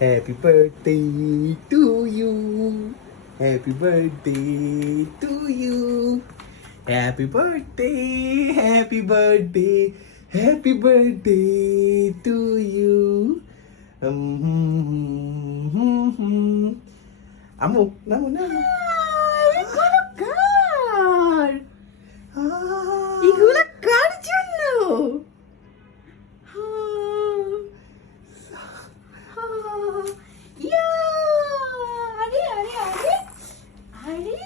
Happy birthday to you. Happy birthday to you. Happy birthday, happy birthday, happy birthday to you. Amu, namu. এগুলো কার? এগুলো কার জন্য? ইয়া! আরে আরে আরে আরে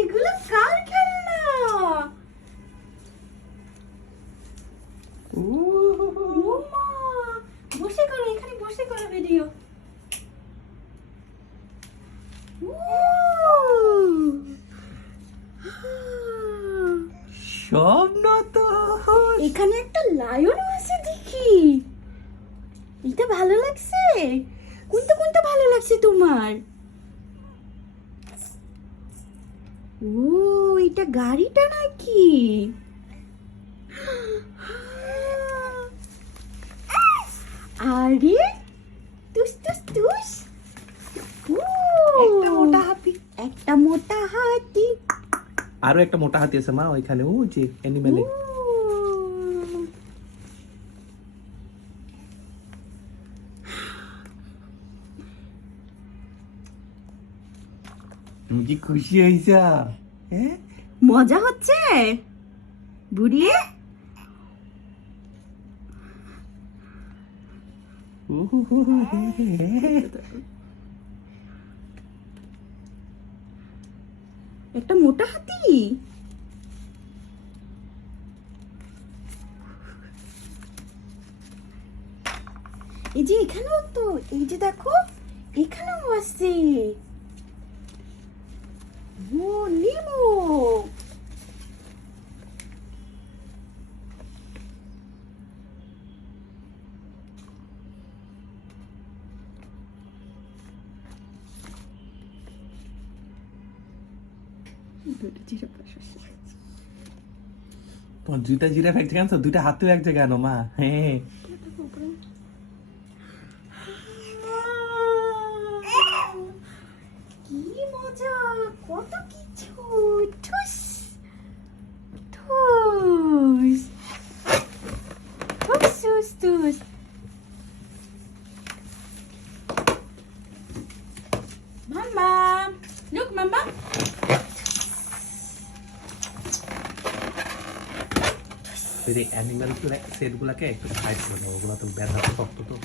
এগুলো কার খেলনা? ও মা! বসে করো, এখানে বসে করো ভিডিও। স্বপ্ন তো এখানে একটা লায়ন আছে দেখি। এটা ভালো লাগছে? কোনটা ভালো লাগছে তোমার? ও এটা গাড়িটা নাকি? আরে তুস তুস তুস। একটা মোটা হাতি। একটা মোটা হাতি। আরো একটা মোটা হাতি আছে মা ওইখানে, ও যে অ্যানিমেলে। তুমি কি খুশি হয়েছা? হ্যাঁ মজা হচ্ছে বুড়ি? একটা মোটা হাতি। এই যে এখানেও তো, এই যে দেখো এখানেও আছে। ও নিমো। তোমার দুইটা জিরাফ এক জায়গায় আনছো, দুইটা হাতিও এক জায়গায় আনো মা। হ্যাঁ কি মজা, কত কিছু। ঠুস ঠুস ঠুস ঠুস ঠুস। মাম্মা লুক মাম্মা। এই অ্যানিমেল সেট গুলাকে একটু সাইড করে দাও, ওগুলা তো ব্যথা শক্ত তো।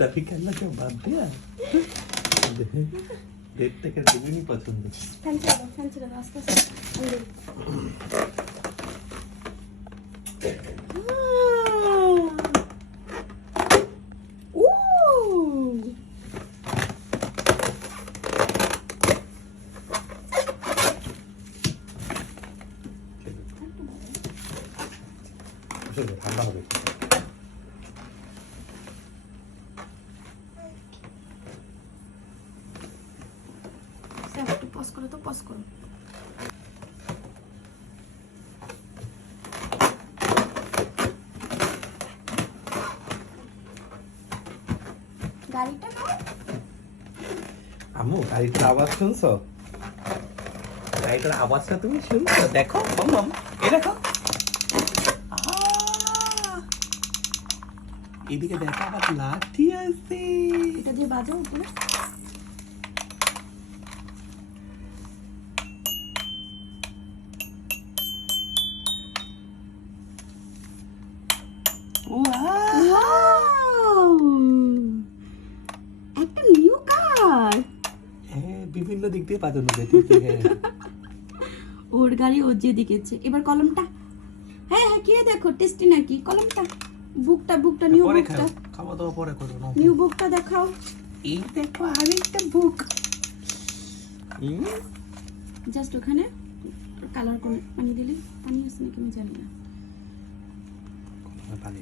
দাবি খেলনা কেউ বাদ দেয়া। দেড় থেকে দুগুনি পছন্দ। ফ্যান ছিল আস্তে আস্তে। ঠান্ডা হবে। একটু পজ করো তো, পজ করো। গাড়িটা নাও। আম্মু গাড়িটার আওয়াজ শুনছো? গাড়িটার আওয়াজটা তুমি শুনছো? দেখো মাম, এই দেখো। এদিকে দেখো আবার লাঠি আছে। এটা দিয়ে বাজাও উপরে। একটা নিউ কার। হ্যাঁ বিভিন্ন দিক দিয়ে বাজানো যায় ঠিকই। হ্যাঁ ওর গাড়ি ও যে দিকেছে। এবার কলমটা। হ্যাঁ হ্যাঁ কে দেখো টেস্টি নাকি কলমটা। বুকটা নিউ পরে বুকটা। খাওয়া দাওয়া পরে করো না। নিউ বুকটা দেখাও। এই দেখো আরেকটা বুক। জাস্ট ওখানে কালার করে পানি দিলে পানি আসছে নাকি আমি জানি না। পানি